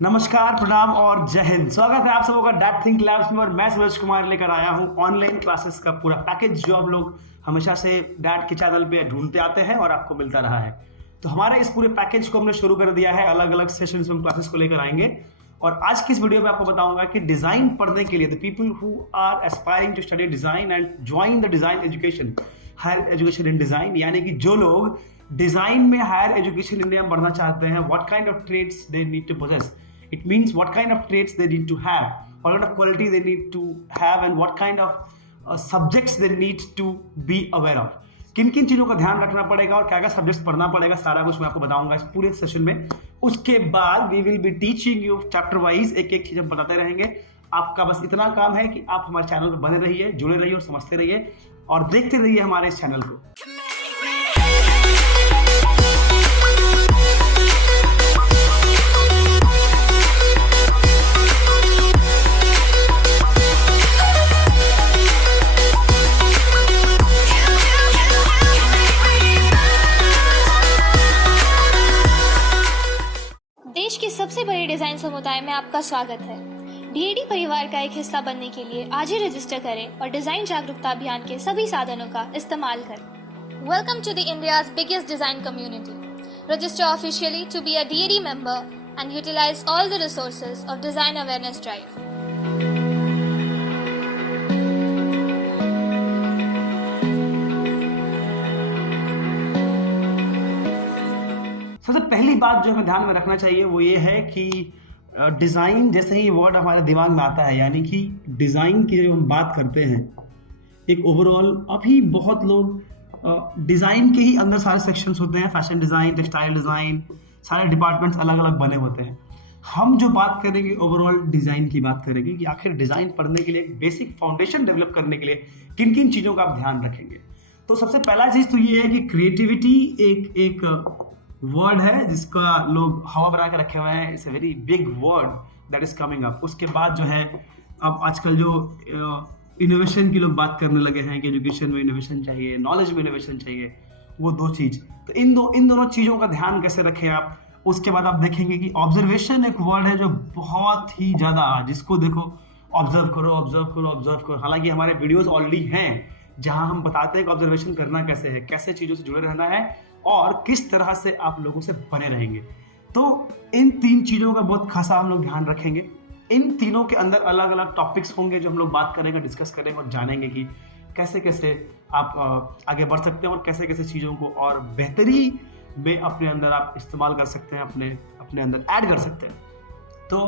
नमस्कार, प्रणाम और जय हिंद। स्वागत है आप सबों का डैट थिंक लैब्स में और मैं सूरज कुमार लेकर आया हूं ऑनलाइन क्लासेस का पूरा पैकेज जो आप लोग हमेशा से डैट के चैनल पे ढूंढते आते हैं और आपको मिलता रहा है। तो हमारे इस पूरे पैकेज को हमने शुरू कर दिया है, अलग अलग सेशंस में हम क्लासेस को लेकर आएंगे और आज की इस वीडियो में आपको बताऊंगा कि डिजाइन पढ़ने के लिए the people who are aspiring to study design and join the design education, higher education in design, यानी कि जो लोग डिजाइन में हायर एजुकेशन इंडिया में पढ़ना चाहते हैं, what kind of trades they need to possess, it means what kind of traits they need to have, what kind of quality they need to have and what kind of subjects they need to be aware of। किन किन चीजों का ध्यान रखना पड़ेगा और क्या क्या सब्जेक्ट्स पढ़ना पड़ेगा, सारा कुछ मैं आपको बताऊंगा इस पूरे सेशन में। उसके बाद we will be teaching you chapter wise, एक एक चीज हम बताते रहेंगे। आपका बस इतना काम है कि आप हमारे चैनल पर बने रहिए, जुड़े रहिए और समझते रहिए और देखते रहिए हमारे इस चैनल को। देश के सबसे बड़े डिजाइन समुदाय में आपका स्वागत है। डीएडी परिवार का एक हिस्सा बनने के लिए आज ही रजिस्टर करें और डिजाइन जागरूकता अभियान के सभी साधनों का इस्तेमाल करें। Welcome to the India's biggest design community. Register officially to be a DAD member and utilise all the resources of design awareness drive. सबसे पहली बात जो हमें ध्यान में रखना चाहिए वो ये है कि डिज़ाइन जैसे ही वर्ड हमारे दिमाग में आता है, यानी कि डिज़ाइन की जब हम बात करते हैं एक ओवरऑल, अभी बहुत लोग डिज़ाइन के ही अंदर सारे सेक्शंस होते हैं, फैशन डिज़ाइन, टेक्सटाइल डिज़ाइन, सारे डिपार्टमेंट्स अलग अलग बने होते हैं। हम जो बात करेंगे ओवरऑल डिज़ाइन की बात करेंगे कि आखिर डिज़ाइन पढ़ने के लिए एक बेसिक फाउंडेशन डेवलप करने के लिए किन किन चीज़ों का आप ध्यान रखेंगे। तो सबसे पहला चीज़ तो ये है कि क्रिएटिविटी एक वर्ड है जिसका लोग हवा बना के रखे हुए हैं। It's a very big word that is coming up. उसके बाद जो है अब आजकल जो इनोवेशन की लोग बात करने लगे हैं कि एजुकेशन में इनोवेशन चाहिए, नॉलेज में इनोवेशन चाहिए, वो दो चीज़। तो इन दोनों चीज़ों का ध्यान कैसे रखें आप। उसके बाद आप देखेंगे कि ऑब्जर्वेशन एक वर्ड है जो बहुत ही ज़्यादा, जिसको देखो ऑब्जर्व करो ऑब्जर्व करो ऑब्जर्व करो। हालांकि हमारे वीडियोस ऑलरेडी हैं जहां हम बताते हैं कि ऑब्जर्वेशन करना कैसे है, कैसे चीज़ों से जुड़े रहना है और किस तरह से आप लोगों से बने रहेंगे। तो इन तीन चीज़ों का बहुत खासा हम लोग ध्यान रखेंगे। इन तीनों के अंदर अलग अलग टॉपिक्स होंगे जो हम लोग बात करेंगे, डिस्कस करेंगे और जानेंगे कि कैसे कैसे आप आगे बढ़ सकते हैं और कैसे कैसे चीज़ों को और बेहतरी में अपने अंदर आप इस्तेमाल कर सकते हैं, अपने अंदर ऐड कर सकते हैं। तो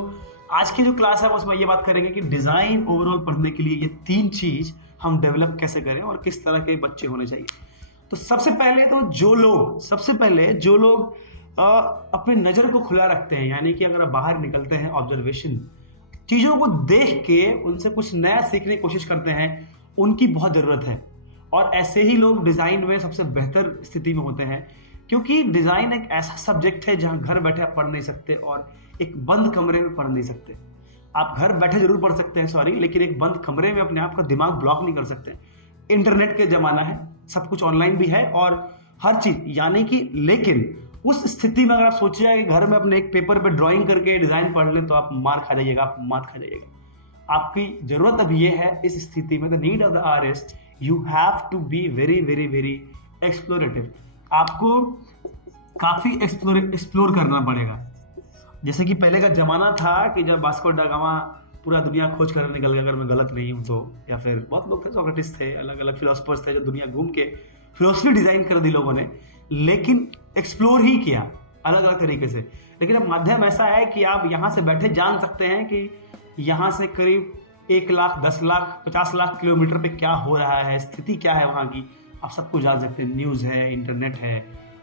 आज की जो क्लास है उसमें ये बात करेंगे कि डिज़ाइन ओवरऑल पढ़ने के लिए ये तीन चीज़ हम डेवलप कैसे करें और किस तरह के बच्चे होने चाहिए। तो सबसे पहले जो लोग अपने नज़र को खुला रखते हैं, यानी कि अगर आप बाहर निकलते हैं, ऑब्जर्वेशन चीज़ों को देख के उनसे कुछ नया सीखने की कोशिश करते हैं, उनकी बहुत ज़रूरत है। और ऐसे ही लोग डिज़ाइन में सबसे बेहतर स्थिति में होते हैं, क्योंकि डिज़ाइन एक ऐसा सब्जेक्ट है जहाँ घर बैठे आप पढ़ नहीं सकते और एक बंद कमरे में पढ़ नहीं सकते। आप घर बैठे जरूर पढ़ सकते हैं लेकिन एक बंद कमरे में अपने आप का दिमाग ब्लॉक नहीं कर सकते। इंटरनेट के ज़माना है, सब कुछ ऑनलाइन भी है और हर चीज़, यानी कि लेकिन उस स्थिति में अगर आप सोचिएगा कि घर में अपने एक पेपर पे ड्राइंग करके डिज़ाइन पढ़ लें तो आप मार खा जाइएगा, आपकी ज़रूरत अब ये है इस स्थिति में, the need of the hour is you have to be very very very explorative. आपको काफ़ी एक्सप्लोर करना पड़ेगा। जैसे कि पहले का ज़माना था कि जब वास्को दा गामा पूरा दुनिया खोज कर निकल गया, अगर मैं गलत नहीं हूँ तो, या फिर बहुत लोग थे, सोक्रेटिस थे, अलग अलग फिलोसफर्स थे जो दुनिया घूम के फिलोसफी डिज़ाइन कर दी लोगों ने, लेकिन एक्सप्लोर ही किया अलग अलग तरीके से। लेकिन अब माध्यम ऐसा है कि आप यहाँ से बैठे जान सकते हैं कि यहाँ से करीब 1 लाख 10 लाख 50 लाख किलोमीटर पे क्या हो रहा है, स्थिति क्या है वहाँ की, आप सब कुछ जान सकते हैं। न्यूज़ है, इंटरनेट है,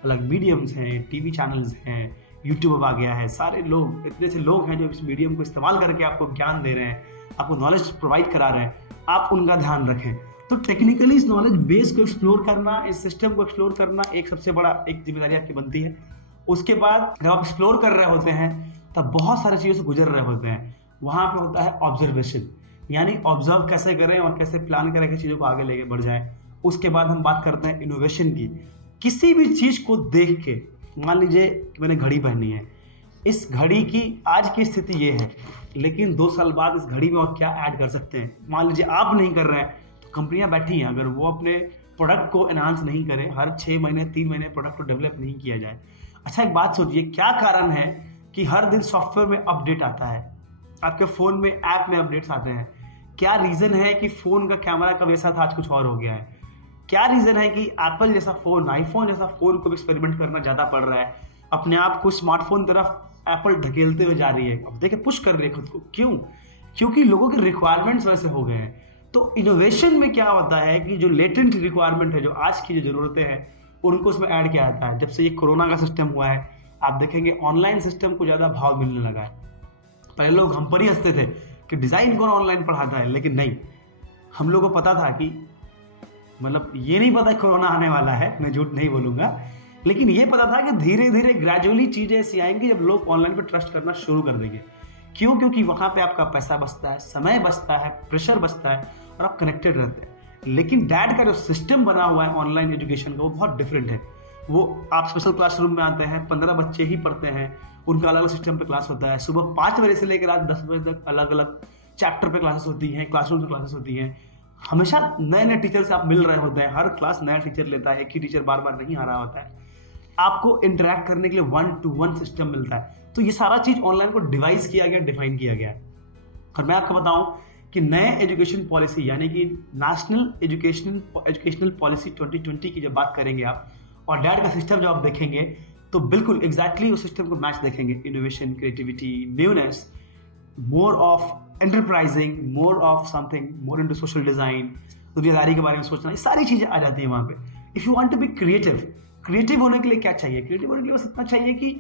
अलग मीडियम्स हैं, टीवी चैनल्स हैं, यूट्यूब आ गया है, सारे लोग, इतने से लोग हैं जो इस मीडियम को इस्तेमाल करके आपको ज्ञान दे रहे हैं, आपको नॉलेज प्रोवाइड करा रहे हैं। आप उनका ध्यान रखें। तो टेक्निकली इस नॉलेज बेस को एक्सप्लोर करना, इस सिस्टम को एक्सप्लोर करना एक सबसे बड़ा एक जिम्मेदारी आपकी बनती है। उसके बाद जब आप एक्सप्लोर कर रहे होते हैं तब बहुत सारी चीज़ों से गुजर रहे होते हैं, वहाँ पे होता है ऑब्जर्वेशन, यानी ऑब्जर्व कैसे करें और कैसे प्लान करें कि चीज़ों को आगे लेके बढ़ जाए। उसके बाद हम बात करते हैं इनोवेशन की। किसी भी चीज़ को देख के मान लीजिए कि मैंने घड़ी पहनी है, इस घड़ी की आज की स्थिति ये है, लेकिन 2 साल बाद इस घड़ी में और क्या ऐड कर सकते हैं। मान लीजिए आप नहीं कर रहे हैं तो कंपनियां बैठी हैं, अगर वो अपने प्रोडक्ट को एनहांस नहीं करें, हर 6 महीने 3 महीने प्रोडक्ट को डेवलप नहीं किया जाए। अच्छा एक बात सोचिए, क्या कारण है कि हर दिन सॉफ्टवेयर में अपडेट आता है, आपके फ़ोन में ऐप में अपडेट्स आते हैं। क्या रीज़न है कि फ़ोन का कैमरा कब ऐसा था आज कुछ और हो गया है। क्या रीज़न है कि एप्पल जैसा फ़ोन, आईफोन जैसा फ़ोन को भी एक्सपेरिमेंट करना ज़्यादा पड़ रहा है, अपने आप को स्मार्टफोन तरफ एप्पल ढकेलते हुए जा रही है, अब देखिए पुश कर रही है खुद को। क्यों? क्योंकि लोगों के रिक्वायरमेंट्स वैसे हो गए हैं। तो इनोवेशन में क्या होता है कि जो लेटेंट रिक्वायरमेंट है, जो आज की जो ज़रूरतें हैं, उनको उसमें ऐड किया जाता है। जब से ये कोरोना का सिस्टम हुआ है, आप देखेंगे ऑनलाइन सिस्टम को ज़्यादा भाव मिलने लगा है। पहले लोग हम पर ही हंसते थे कि डिज़ाइन कौन ऑनलाइन पढ़ाता है, लेकिन नहीं, हम लोगों को पता था कि मतलब ये नहीं पता कोरोना आने वाला है, मैं झूठ नहीं बोलूँगा, लेकिन ये पता था कि धीरे धीरे ग्रेजुअली चीज़ें ऐसी आएंगी जब लोग ऑनलाइन पे ट्रस्ट करना शुरू कर देंगे। क्यों? क्योंकि वहाँ पे आपका पैसा बचता है, समय बचता है, प्रेशर बचता है और आप कनेक्टेड रहते हैं। लेकिन डैड का जो सिस्टम बना हुआ है ऑनलाइन एजुकेशन का, वो बहुत डिफरेंट है। वो आप स्पेशल क्लासरूम में आते हैं, 15 बच्चे ही पढ़ते हैं, उनका अलग अलग सिस्टम पे क्लास होता है। सुबह 5 बजे से लेकर रात 10 बजे तक अलग अलग चैप्टर पे क्लासेस होती हैं, क्लासरूम पे क्लासेस होती हैं। हमेशा नए नए टीचर से आप मिल रहे होते हैं, हर क्लास नया टीचर लेता है, एक ही टीचर बार बार नहीं आ रहा होता है। आपको इंटरेक्ट करने के लिए 1-to-1 सिस्टम मिलता है। तो ये सारा चीज़ ऑनलाइन को डिवाइस किया गया, डिफाइन किया गया है। और मैं आपको बताऊं कि नए एजुकेशन पॉलिसी यानी कि नेशनल एजुकेशनल पॉलिसी 2020 की जब बात करेंगे आप, और डैड का सिस्टम जब आप देखेंगे तो बिल्कुल एग्जैक्टली उस सिस्टम को मैच देखेंगे। Innovation, creativity, newness, more of enterprising, more of something, more into social design, दुनियादारी के बारे में सोचना, ये सारी चीज़ें आ जाती है वहाँ पे। If you want to be creative होने के लिए क्या चाहिए? क्रिएटिव होने के लिए बस इतना चाहिए कि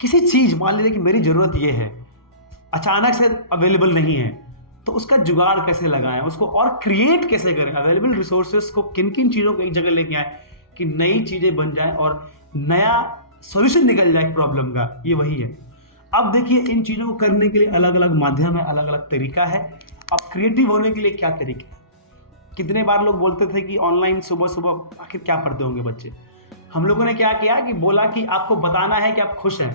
किसी चीज़, मान लीजिए कि मेरी ज़रूरत ये है, अचानक से अवेलेबल नहीं है, तो उसका जुगाड़ कैसे लगाएं, उसको और क्रिएट कैसे करें, अवेलेबल रिसोर्सेज को किन किन चीज़ों को एक जगह लेके आए कि नई चीज़ें बन जाए और नया सॉल्यूशन निकल जाए प्रॉब्लम का, ये वही है। अब देखिए इन चीज़ों को करने के लिए अलग अलग माध्यम है, अलग अलग तरीका है। अब क्रिएटिव होने के लिए क्या तरीका है? कितने बार लोग बोलते थे कि ऑनलाइन सुबह सुबह आखिर क्या पढ़ते होंगे बच्चे। हम लोगों ने क्या किया कि बोला कि आपको बताना है कि आप खुश हैं,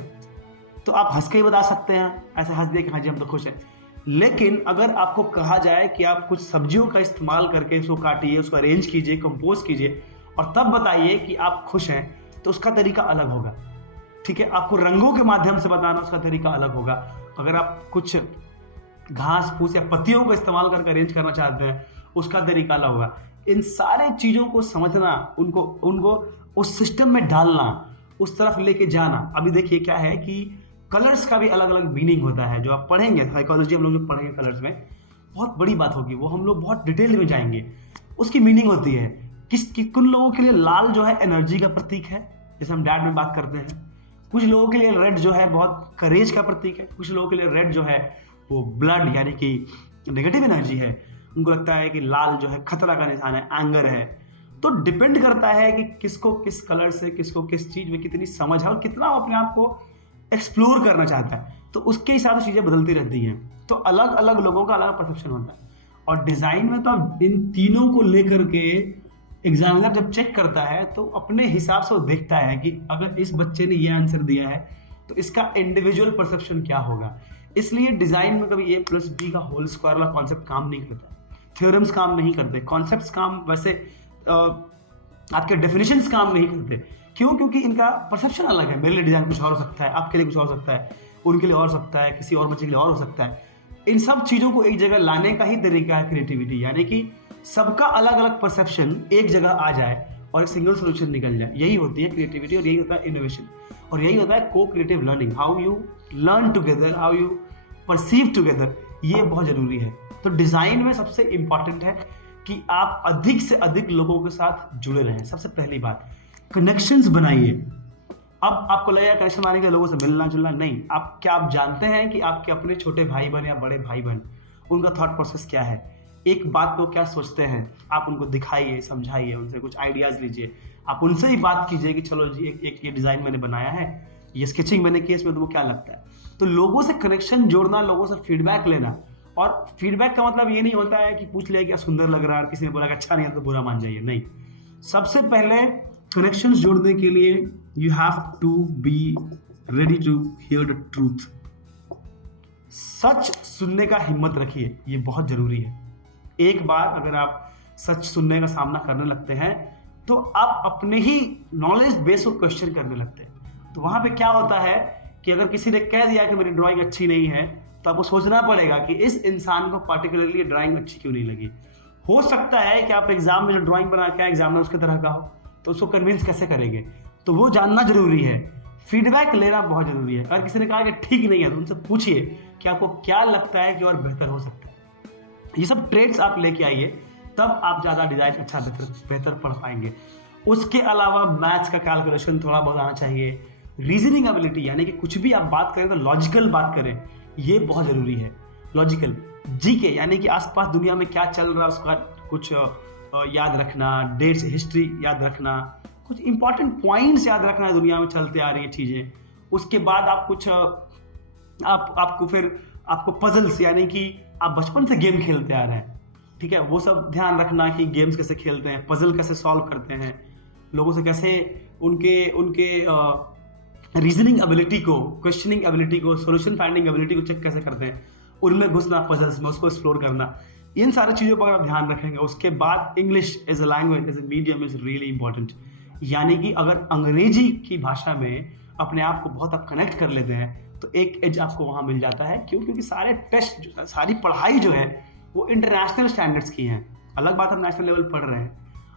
तो आप हंस के ही बता सकते हैं, ऐसे हंस दिए कि हाँ जी हम तो खुश हैं। लेकिन अगर आपको कहा जाए कि आप कुछ सब्जियों का इस्तेमाल करके उसको काटिए, उसको अरेंज कीजिए, कंपोज कीजिए और तब बताइए कि आप खुश हैं, तो उसका तरीका अलग होगा। ठीक है, आपको रंगों के माध्यम से बताना, उसका तरीका अलग होगा। अगर आप कुछ घास फूस या पत्तियों का इस्तेमाल करके अरेंज करना चाहते हैं, उसका तरीका अलग होगा। इन सारे चीज़ों को समझना, उनको उस सिस्टम में डालना, उस तरफ लेके जाना। अभी देखिए क्या है कि कलर्स का भी अलग अलग मीनिंग होता है, जो आप पढ़ेंगे साइकोलॉजी हम लोग जो पढ़ेंगे कलर्स में, बहुत बड़ी बात होगी, वो हम लोग बहुत डिटेल में जाएंगे। उसकी मीनिंग होती है कुछ लोगों के लिए लाल जो है एनर्जी का प्रतीक है, जैसे हम डैड में बात करते हैं। कुछ लोगों के लिए रेड जो है बहुत करेज का प्रतीक है। कुछ लोगों के लिए रेड जो है वो ब्लड यानी कि नेगेटिव एनर्जी है। उनको लगता है कि लाल जो है खतरा का निशान है, एंगर है। तो डिपेंड करता है कि किसको किस कलर से, किसको किस चीज़ में कितनी समझ है और कितना वो अपने आप को एक्सप्लोर करना चाहता है, तो उसके हिसाब से चीज़ें बदलती रहती हैं। तो अलग अलग लोगों का अलग परसेप्शन होता है। और डिज़ाइन में तो आप इन तीनों को लेकर के एग्जामिनर जब चेक करता है तो अपने हिसाब से वो देखता है कि अगर इस बच्चे ने ये आंसर दिया है तो इसका इंडिविजुअल परसेप्शन क्या होगा। इसलिए डिज़ाइन में कभी a+b का होल स्क्वायर वाला कॉन्सेप्ट काम नहीं करता, थ्योरम्स काम नहीं करते, कॉन्सेप्ट्स काम वैसे आपके डेफिनेशंस काम नहीं करते। क्यों? क्योंकि इनका परसेप्शन अलग है। मेरे लिए डिज़ाइन कुछ और हो सकता है, आपके लिए कुछ और हो सकता है, उनके लिए और हो सकता है, किसी और बच्चे के लिए और हो सकता है। इन सब चीज़ों को एक जगह लाने का ही तरीका है क्रिएटिविटी, यानी कि सबका अलग अलग परसेप्शन एक जगह आ जाए और एक सिंगल सोल्यूशन निकल जाए। यही होती है क्रिएटिविटी और यही होता है इनोवेशन और यही होता है को creative learning. How you learn together, how you perceive together, ये बहुत ज़रूरी है। तो डिज़ाइन में सबसे इंपॉर्टेंट है कि आप अधिक से अधिक लोगों के साथ जुड़े रहें। सबसे पहली बात, कनेक्शंस बनाइए। अब आपको लगेगा कनेक्शन बनाने के लिए लोगों से मिलना जुलना नहीं। आप जानते हैं कि आपके अपने छोटे भाई बहन या बड़े भाई बहन, उनका थॉट प्रोसेस क्या है, एक बात को क्या सोचते हैं, आप उनको दिखाइए, समझाइए, उनसे कुछ आइडियाज़ लीजिए। आप उनसे ही बात कीजिए कि चलो जी एक ये डिज़ाइन मैंने बनाया है, ये स्केचिंग मैंने की, इसमें तुमको क्या लगता है। तो लोगों से कनेक्शन जोड़ना, लोगों से फीडबैक लेना। और फीडबैक का मतलब ये नहीं होता है कि पूछ ले क्या सुंदर लग रहा है और किसी ने बोला कि अच्छा नहीं है तो बुरा मान जाइए, नहीं। सबसे पहले कनेक्शंस जोड़ने के लिए you have to be ready to hear the truth. सच सुनने का हिम्मत रखिए, ये बहुत जरूरी है। एक बार अगर आप सच सुनने का सामना करने लगते हैं तो आप अपने ही नॉलेज बेस को क्वेश्चन करने लगते हैं। तो वहां पे क्या होता है कि अगर किसी ने कह दिया कि मेरी ड्राइंग अच्छी नहीं है, तो आपको सोचना पड़ेगा कि इस इंसान को पार्टिकुलरली ड्राइंग अच्छी क्यों नहीं लगी। हो सकता है कि आप एग्जाम में जो ड्राइंग बना के एग्जामिनर उसके तरह का हो, तो उसको कन्विंस कैसे करेंगे, तो वो जानना जरूरी है। फीडबैक लेना बहुत जरूरी है। अगर किसी ने कहा कि ठीक नहीं है तो उनसे पूछिए कि आपको क्या लगता है कि और बेहतर हो सकता है। ये सब ट्रेड्स आप लेके आइए, तब आप ज्यादा डिजाइन अच्छा बेहतर पढ़ पाएंगे। उसके अलावा मैथ्स का कैलकुलेशन थोड़ा बहुत आना चाहिए। रीजनिंग एबिलिटी, यानी कि कुछ भी आप बात करें तो लॉजिकल बात करें, ये बहुत जरूरी है। लॉजिकल जीके, यानी कि आसपास दुनिया में क्या चल रहा है उसका कुछ याद रखना, डेट्स हिस्ट्री याद रखना, कुछ इंपॉर्टेंट पॉइंट्स याद रखना, दुनिया में चलते आ रही है चीजें। उसके बाद आप कुछ आपको पजल्स, यानी कि आप बचपन से गेम खेलते आ रहे हैं, ठीक है, वो सब ध्यान रखना कि गेम्स कैसे खेलते हैं, पजल कैसे सॉल्व करते हैं, लोगों से कैसे उनके रीजनिंग एबिलिटी को, क्वेश्चनिंग एबिलिटी को, सॉल्यूशन फाइंडिंग एबिलिटी को चेक कैसे करते हैं, उनमें घुसना, पजल्स में उसको एक्सप्लोर करना, इन सारी चीज़ों पर आप ध्यान रखेंगे। उसके बाद English as a language, as a medium is really important. यानी कि अगर अंग्रेजी की भाषा में अपने आप को बहुत आप कनेक्ट कर लेते हैं तो एक एज आपको वहाँ मिल जाता है। क्योंकि सारे टेस्ट, सारी पढ़ाई जो है वो इंटरनेशनल स्टैंडर्ड्स की हैं। अलग बात हम नेशनल लेवल पढ़ रहे हैं,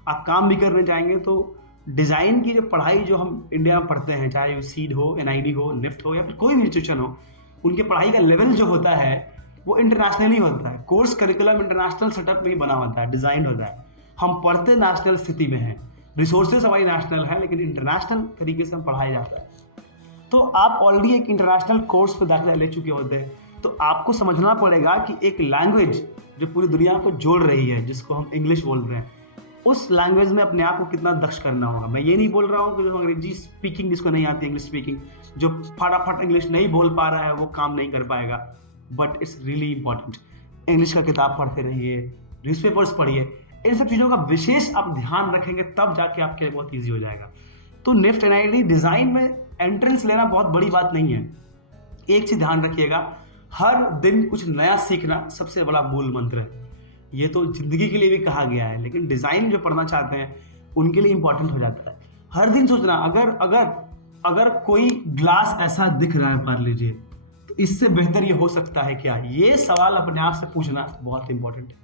आप काम भी करने जाएंगे तो डिज़ाइन की जो पढ़ाई जो हम इंडिया में पढ़ते हैं, चाहे वो सीड हो, NID हो, निफ्ट हो या फिर कोई भी इंस्टीट्यूशन हो, उनके पढ़ाई का लेवल जो होता है वो इंटरनेशनली होता है। कोर्स करिकुलम इंटरनेशनल सेटअप में ही बना होता है, डिजाइन होता है। हम पढ़ते नेशनल स्थिति में हैं, रिसोर्सेज हमारी नेशनल है, लेकिन इंटरनेशनल तरीके से हम पढ़ाया जाता है। तो आप ऑलरेडी एक इंटरनेशनल कोर्स पर दाखिला ले चुके होते हैं, तो आपको समझना पड़ेगा कि एक लैंग्वेज जो पूरी दुनिया को जोड़ रही है, जिसको हम इंग्लिश बोल रहे हैं, उस लैंग्वेज में अपने आप को कितना दक्ष करना होगा। मैं ये नहीं बोल रहा हूँ कि जो अंग्रेजी स्पीकिंग जिसको नहीं आती, इंग्लिश स्पीकिंग, जो फटाफट इंग्लिश नहीं बोल पा रहा है वो काम नहीं कर पाएगा, but it's really important. English का किताब पढ़ते रहिए, न्यूज़पेपर्स पढ़िए, इन सब चीज़ों का विशेष आप ध्यान रखेंगे, तब जाके आपके लिए बहुत ईजी हो जाएगा। तो निफ्ट NID डिज़ाइन में एंट्रेंस लेना बहुत बड़ी बात नहीं है। एक चीज़ ध्यान रखिएगा, हर दिन कुछ नया सीखना सबसे बड़ा मूल मंत्र है। ये तो जिंदगी के लिए भी कहा गया है, लेकिन डिज़ाइन जो पढ़ना चाहते हैं उनके लिए इंपॉर्टेंट हो जाता है। हर दिन सोचना, अगर कोई ग्लास ऐसा दिख रहा है, मान लीजिए, तो इससे बेहतर ये हो सकता है क्या, ये सवाल अपने आप से पूछना बहुत इंपॉर्टेंट है।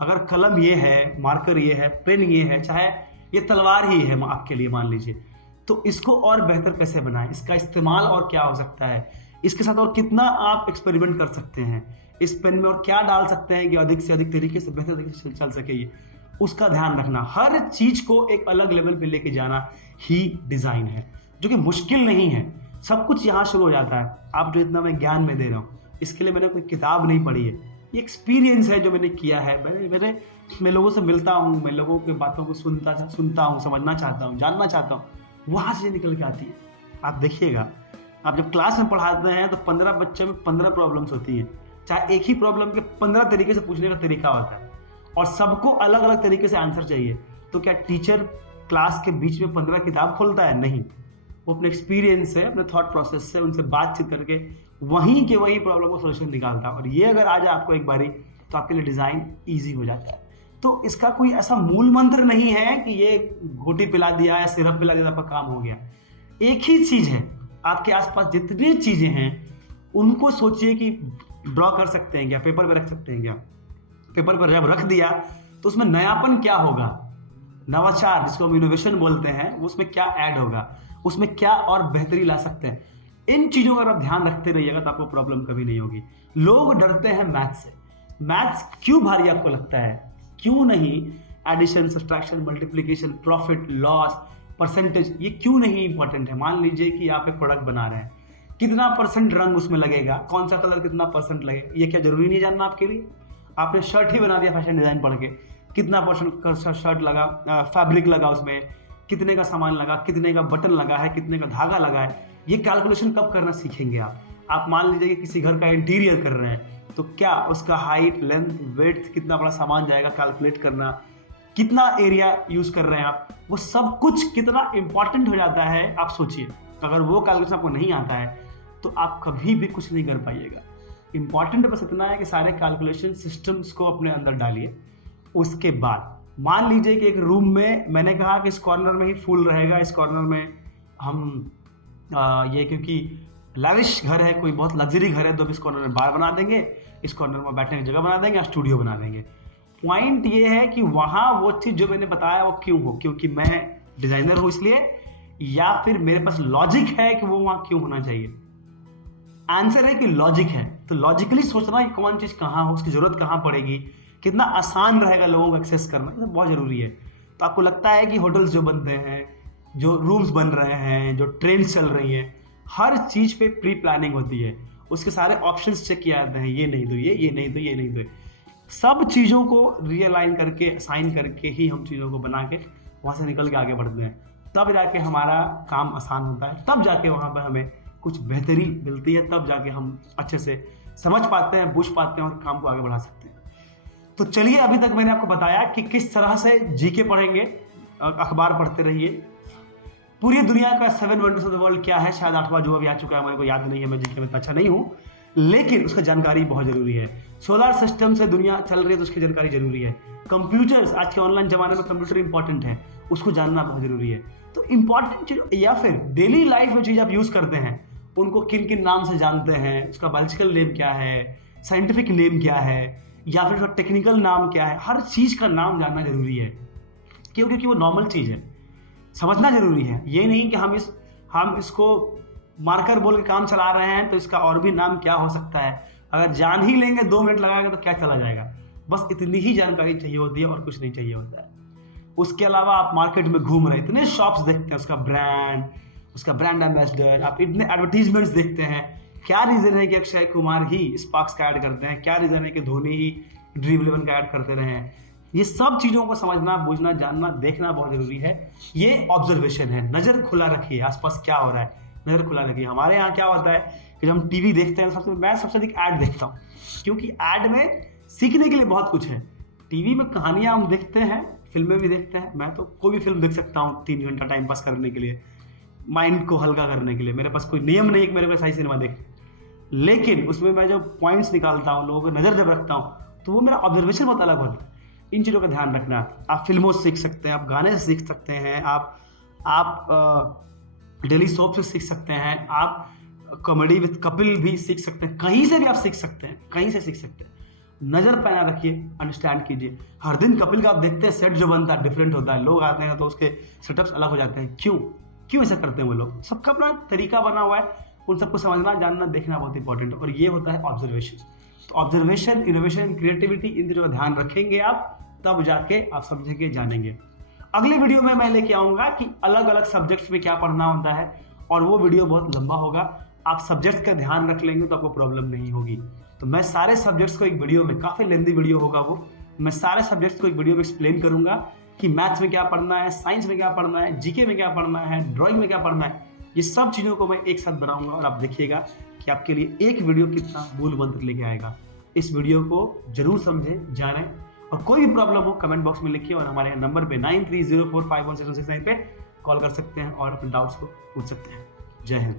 अगर कलम ये है, मार्कर ये है, पेन ये है, चाहे ये तलवार ही है आपके लिए मान लीजिए, तो इसको और बेहतर कैसे बनाएं, इसका इस्तेमाल और क्या हो सकता है, इसके साथ और कितना आप एक्सपेरिमेंट कर सकते हैं, इस पेन में और क्या डाल सकते हैं कि अधिक से अधिक तरीके से बेहतर तरीके से चल सके, ये उसका ध्यान रखना। हर चीज को एक अलग लेवल पे लेके जाना ही डिजाइन है, जो कि मुश्किल नहीं है। सब कुछ यहाँ शुरू हो जाता है। आप जो इतना मैं ज्ञान में दे रहा हूँ, इसके लिए मैंने कोई किताब नहीं पढ़ी है, ये एक्सपीरियंस है जो मैंने किया है। मैं लोगों से मिलता हूँ, मैं लोगों की बातों को सुनता हूँ, समझना चाहता हूँ, जानना चाहता हूँ, वहाँ से निकल के आती है। आप देखिएगा, आप जब क्लास में पढ़ाते हैं तो 15 बच्चे में 15 प्रॉब्लम्स होती है, चाहे एक ही प्रॉब्लम के 15 तरीके से पूछने का तरीका होता है, और सबको अलग अलग तरीके से आंसर चाहिए। तो क्या टीचर क्लास के बीच में 15 किताब खोलता है? नहीं, वो अपने एक्सपीरियंस से, अपने थॉट प्रोसेस से उनसे बातचीत करके वहीं के वहीं प्रॉब्लम को सोल्यूशन निकालता है। और ये अगर आ जाए आपको एक बारी, तो आपके लिए डिज़ाइन ईजी हो जाता है। तो इसका कोई ऐसा मूल मंत्र नहीं है कि ये घोटी पिला दिया या सिरप पिला दिया आपका काम हो गया। एक ही चीज़ है, आपके आसपास जितनी चीज़ें हैं उनको सोचिए कि ड्रॉ कर सकते हैं क्या, पेपर पे रख सकते हैं क्या। पेपर पर जब रख दिया तो उसमें नयापन क्या होगा, नवाचार जिसको हम इनोवेशन बोलते हैं, उसमें क्या ऐड होगा, उसमें क्या और बेहतरी ला सकते हैं। इन चीज़ों का अगर आप ध्यान रखते रहिएगा तो आपको प्रॉब्लम कभी नहीं होगी। लोग डरते हैं मैथ्स से। मैथ्स क्यों भारी आपको लगता है? क्यों नहीं addition, subtraction, multiplication, profit, loss, percentage, ये क्यों नहीं इंपॉर्टेंट है? मान लीजिए कि आप एक प्रोडक्ट बना रहे हैं, कितना परसेंट रंग उसमें लगेगा, कौन सा कलर कितना परसेंट लगेगा, ये क्या जरूरी नहीं जानना आपके लिए? आपने शर्ट ही बना दिया फैशन डिजाइन पढ़ के, कितना परसेंट का शर्ट लगा, फैब्रिक लगा, उसमें कितने का सामान लगा, कितने का बटन लगा है, कितने का धागा लगा है, ये कैलकुलेशन कब करना सीखेंगे आप मान लीजिए कि किसी घर का इंटीरियर कर रहे हैं, तो क्या उसका हाइट, लेंथ, वेड्थ, कितना बड़ा सामान जाएगा, कैलकुलेट करना, कितना एरिया यूज कर रहे हैं आप, वो सब कुछ कितना इंपॉर्टेंट हो जाता है। आप सोचिए, अगर वो कैलकुलेशन आपको नहीं आता है तो आप कभी भी कुछ नहीं कर पाइएगा। इंपॉर्टेंट बस इतना है कि सारे कैलकुलेशन सिस्टम्स को अपने अंदर डालिए। उसके बाद मान लीजिए कि एक रूम में मैंने कहा कि इस कॉर्नर में ही फूल रहेगा, इस कॉर्नर में हम ये क्योंकि लैविश घर है, कोई बहुत लग्जरी घर है, तो इस कॉर्नर में बार बना देंगे, इस कॉर्नर में बैठने की जगह बना देंगे, स्टूडियो बना देंगे। पॉइंट ये है कि वहाँ वो चीज़ जो मैंने बताया वो क्यों हो, क्योंकि मैं डिजाइनर हूँ इसलिए, या फिर मेरे पास लॉजिक है कि वो वहाँ क्यों होना चाहिए। आंसर है कि लॉजिक है। तो लॉजिकली सोचना कि कौन चीज़ कहाँ हो, उसकी ज़रूरत कहाँ पड़ेगी, कितना आसान रहेगा लोगों को एक्सेस करना, ये बहुत ज़रूरी है। तो आपको लगता है कि होटल्स जो बनते हैं, जो रूम्स बन रहे हैं, जो ट्रेन्स चल रही हैं, हर चीज़ पे प्री प्लानिंग होती है, उसके सारे ऑप्शंस चेक किए जाते हैं, ये नहीं दो, ये नहीं दो, ये नहीं दो। सब चीज़ों को रियलाइन करके, असाइन करके ही हम चीज़ों को बना के वहाँ से निकल के आगे बढ़ते हैं। तब जाके हमारा काम आसान होता है, तब जाके वहाँ पर हमें कुछ बेहतरी मिलती है, तब जाके हम अच्छे से समझ पाते हैं, बूझ पाते हैं और काम को आगे बढ़ा सकते हैं। तो चलिए, अभी तक मैंने आपको बताया कि किस तरह से जीके पढ़ेंगे, अखबार पढ़ते रहिए। पूरी दुनिया का 7 वंडर्स ऑफ द वर्ल्ड क्या है, शायद 8वां जो अभी आ चुका है, मेरे को याद नहीं है, मैं जीके में इतना अच्छा नहीं हूँ, लेकिन उसका जानकारी बहुत जरूरी है। सोलर सिस्टम से दुनिया चल रही है तो उसकी जानकारी जरूरी है। कंप्यूटर्स, आज के ऑनलाइन जमाने में कंप्यूटर इंपॉर्टेंट है, उसको जानना बहुत जरूरी है। तो इंपॉर्टेंट चीज, या फिर डेली लाइफ में चीज आप यूज करते हैं, उनको किन किन नाम से जानते हैं, उसका बायोलॉजिकल नेम क्या है, साइंटिफिक नेम क्या है, या फिर उसका टेक्निकल नाम क्या है, हर चीज का नाम जानना जरूरी है। क्यों? क्योंकि वो नॉर्मल चीज है, समझना जरूरी है। ये नहीं कि हम इसको मार्कर बोल के काम चला रहे हैं तो इसका और भी नाम क्या हो सकता है, अगर जान ही लेंगे 2 मिनट लगाएंगे तो क्या चला जाएगा। बस इतनी ही जानकारी चाहिए होती है और कुछ नहीं चाहिए होता है। उसके अलावा आप मार्केट में घूम रहे, इतने शॉप्स देखते हैं, उसका ब्रांड एम्बेसडर, आप इतने एडवर्टीजमेंट्स देखते हैं। क्या रीजन है कि अक्षय कुमार ही स्पार्क्स का ऐड करते हैं, क्या रीजन है कि धोनी ही ड्रीम 11 का ऐड करते रहे हैं। ये सब चीजों को समझना, बूझना, जानना, देखना बहुत जरूरी है। ये ऑब्जर्वेशन है। नजर खुला रखिए, आसपास क्या हो रहा है, नजर खुला रखिए। हमारे यहाँ क्या होता है कि जब हम टीवी देखते हैं, मैं सबसे अधिक ऐड देखता हूँ, क्योंकि ऐड में सीखने के लिए बहुत कुछ है। टीवी में कहानियां हम देखते हैं, फिल्में भी देखते हैं। मैं तो कोई भी फिल्म देख सकता हूँ 3 घंटा टाइम पास करने के लिए, माइंड को हल्का करने के लिए। मेरे पास कोई नियम नहीं है कि मेरे को सही सिनेमा देख, लेकिन उसमें मैं जो पॉइंट्स निकालता हूँ, लोगों को नजर जब रखता हूँ, तो वो मेरा ऑब्जर्वेशन बहुत अलग होता है। इन चीज़ों का ध्यान रखना। आप फिल्मों से सीख सकते हैं, आप गाने से सीख सकते हैं, आप डेली सोप से सीख सकते हैं, आप कॉमेडी विद कपिल भी सीख सकते हैं, कहीं से भी आप सीख सकते हैं, कहीं से सीख सकते हैं। नजर पैना रखिए, अंडरस्टैंड कीजिए। हर दिन कपिल का आप देखते हैं, सेट जो बनता है डिफरेंट होता है, लोग आते हैं तो उसके सेटअप्स अलग हो जाते हैं। क्यों ऐसा करते हैं वो लोग? सबका अपना तरीका बना हुआ है, उन सबको समझना, जानना, देखना बहुत इंपॉर्टेंट है। और ये होता है ऑब्जर्वेशन। तो ऑब्जर्वेशन, इनोवेशन, क्रिएटिविटी, इन चीजों का ध्यान रखेंगे आप, तब जाके आप समझेंगे, जानेंगे। अगले वीडियो में मैं लेके आऊंगा कि अलग अलग सब्जेक्ट्स में क्या पढ़ना होता है, और वो वीडियो बहुत लंबा होगा। आप सब्जेक्ट का ध्यान रख लेंगे तो आपको प्रॉब्लम नहीं होगी। तो मैं सारे सब्जेक्ट्स को एक वीडियो में, काफी लेंथी वीडियो होगा वो, मैं सारे सब्जेक्ट्स को एक वीडियो में एक्सप्लेन करूंगा कि मैथ्स में क्या पढ़ना है, साइंस में क्या पढ़ना है, जीके में क्या पढ़ना है, ड्राइंग में क्या पढ़ना है। ये सब चीजों को मैं एक साथ बनाऊंगा और आप देखिएगा कि आपके लिए एक वीडियो कितना मूल मंत्र लेके आएगा। इस वीडियो को जरूर समझें, जानें, और कोई भी प्रॉब्लम हो कमेंट बॉक्स में लिखिए, और हमारे नंबर पे 9304516769 पे कॉल कर सकते हैं और अपने डाउट्स को पूछ सकते हैं। जय हिंद।